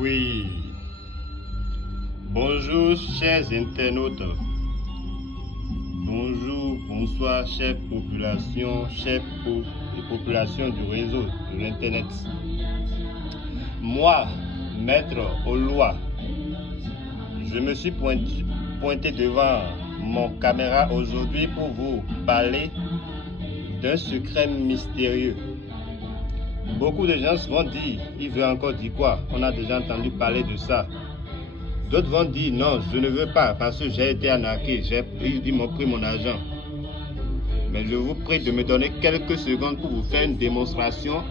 Oui. Bonjour chers internautes. Bonjour, bonsoir chère population, population du réseau de l'internet. Moi, Maître Oloa, je me suis pointé devant mon caméra aujourd'hui pour vous parler d'un secret mystérieux. Beaucoup de gens vont dire, il veut encore dire quoi? On a déjà entendu parler de ça. D'autres vont dire, non, je ne veux pas parce que j'ai été arnaqué, ils m'ont pris mon argent. Mais je vous prie de me donner quelques secondes pour vous faire une démonstration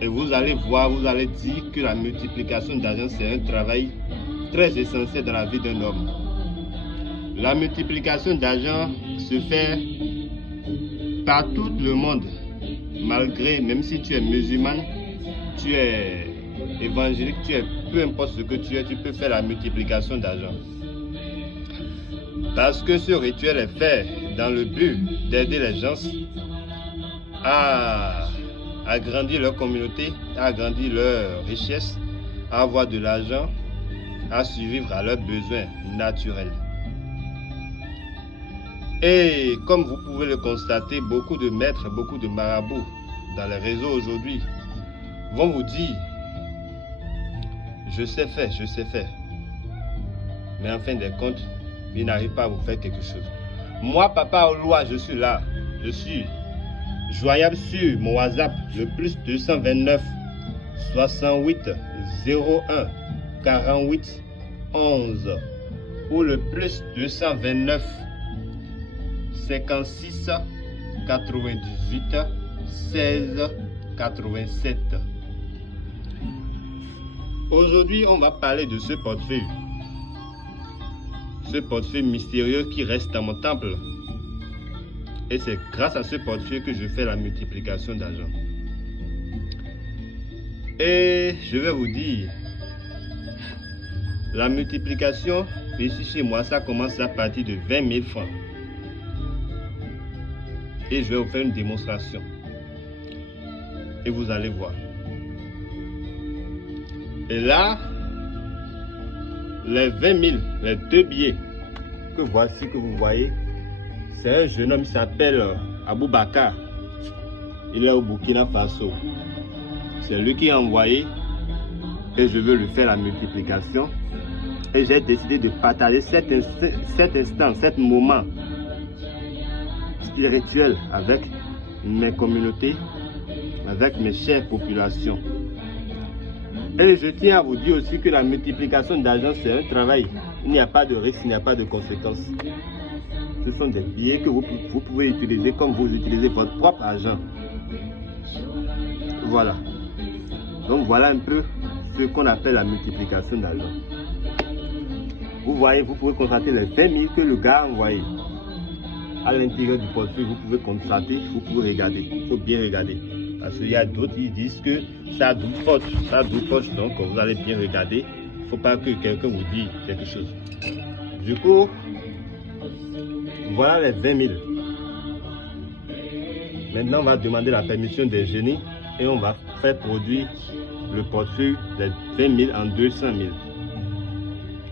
et vous allez voir, vous allez dire que la multiplication d'argent, c'est un travail très essentiel dans la vie d'un homme. La multiplication d'argent se fait par tout le monde. Malgré, même si tu es musulman, tu es évangélique, peu importe ce que tu es, tu peux faire la multiplication d'argent. Parce que ce rituel est fait dans le but d'aider les gens à agrandir leur communauté, à agrandir leur richesse, à avoir de l'argent, à survivre à leurs besoins naturels. Et comme vous pouvez le constater, beaucoup de maîtres, beaucoup de marabouts dans les réseaux aujourd'hui vont vous dire je sais faire. Mais en fin de compte, ils n'arrivent pas à vous faire quelque chose. Moi, Papa Oloa, je suis là. Je suis joignable sur mon WhatsApp, le plus 229 68 01 48 11 ou le plus 229 56 98 16 87. Aujourd'hui, on va parler de ce portefeuille. Ce portefeuille mystérieux qui reste dans mon temple. Et c'est grâce à ce portefeuille que je fais la multiplication d'argent. Et je vais vous dire, la multiplication, ici chez moi, ça commence à partir de 20 000 francs. Et je vais vous faire une démonstration. Et vous allez voir. Et là, les 20 000, les deux billets que voici, que vous voyez, c'est un jeune homme qui s'appelle Aboubakar. Il est au Burkina Faso. C'est lui qui a envoyé et je veux lui faire la multiplication. Et j'ai décidé de partager cet instant, cet moment spirituel avec mes communautés, avec mes chères populations. Et je tiens à vous dire aussi que la multiplication d'argent, c'est un travail. Il n'y a pas de risque, il n'y a pas de conséquences. Ce sont des billets que vous pouvez utiliser comme vous utilisez votre propre argent. Voilà. Donc voilà un peu ce qu'on appelle la multiplication d'argent. Vous voyez, vous pouvez constater les 20 000 que le gars a envoyé. À l'intérieur du portefeuille, vous pouvez constater, vous pouvez regarder. Il faut bien regarder. Parce qu'il y a d'autres qui disent que ça a double poche, donc vous allez bien regarder. Il ne faut pas que quelqu'un vous dise quelque chose. Du coup, voilà les 20 000. Maintenant, on va demander la permission des génies et on va faire produire le portefeuille des 20 000 en 200 000.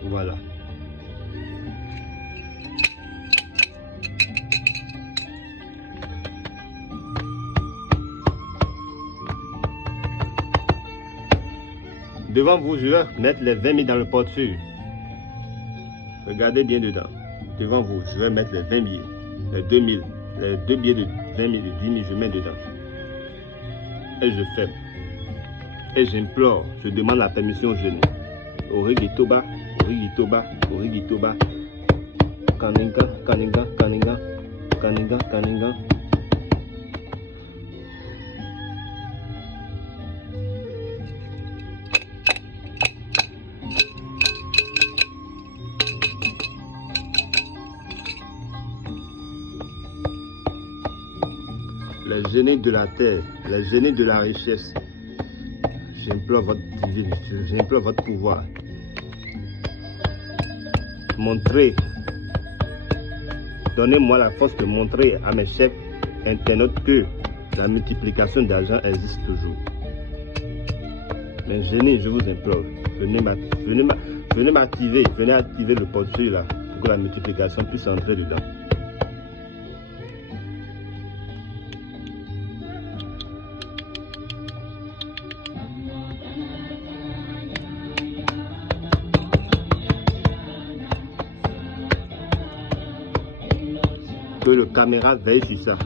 Voilà. Devant vous, je vais mettre les 20 000 dans le portefeuille. Regardez bien dedans. Devant vous, je vais mettre les 20 000, les 2 000, les deux billets de 20 000, de 10 000, je mets dedans. Et je fais. Et j'implore, je demande la permission aux jeunes. Origitoba, Origitoba, Origitoba. Kaninga, Kaninga, Kaninga, Kaninga, Kaninga. Les génies de la terre, les génies de la richesse, j'implore votre divinité, j'implore votre pouvoir. Montrez, donnez-moi la force de montrer à mes chefs internautes que la multiplication d'argent existe toujours. Mes génies, je vous implore, venez m'activer, venez activer le portefeuille là pour que la multiplication puisse entrer dedans. Que le caméra veille sur ça.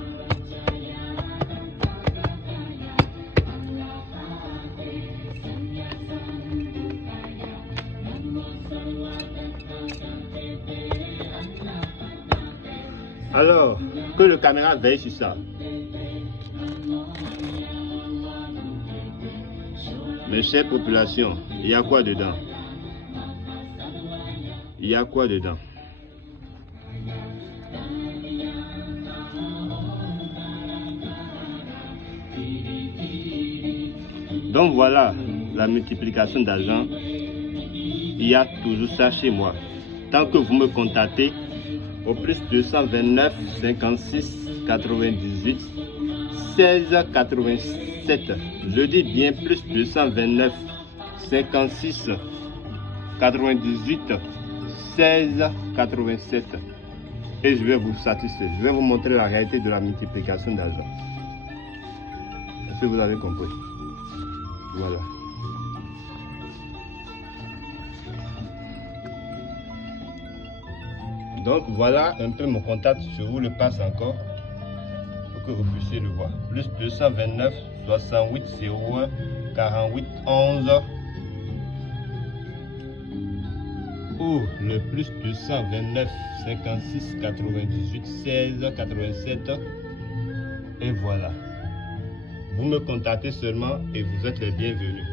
Alors, que le caméra veille sur ça. Mes chères populations, il y a quoi dedans? Il y a quoi dedans? Donc voilà la multiplication d'argent. Il y a toujours ça chez moi. Tant que vous me contactez au plus 229 56 98 16 87. Je dis bien plus 229 56 98 16 87. Et je vais vous satisfaire. Je vais vous montrer la réalité de la multiplication d'argent. Est-ce que vous avez compris? Voilà. Donc voilà un peu mon contact, je vous le passe encore pour que vous puissiez le voir. Plus 229 68 01 48 11 ou le plus 229 56 98 16 87 et voilà. Vous me contactez seulement et vous êtes les bienvenus.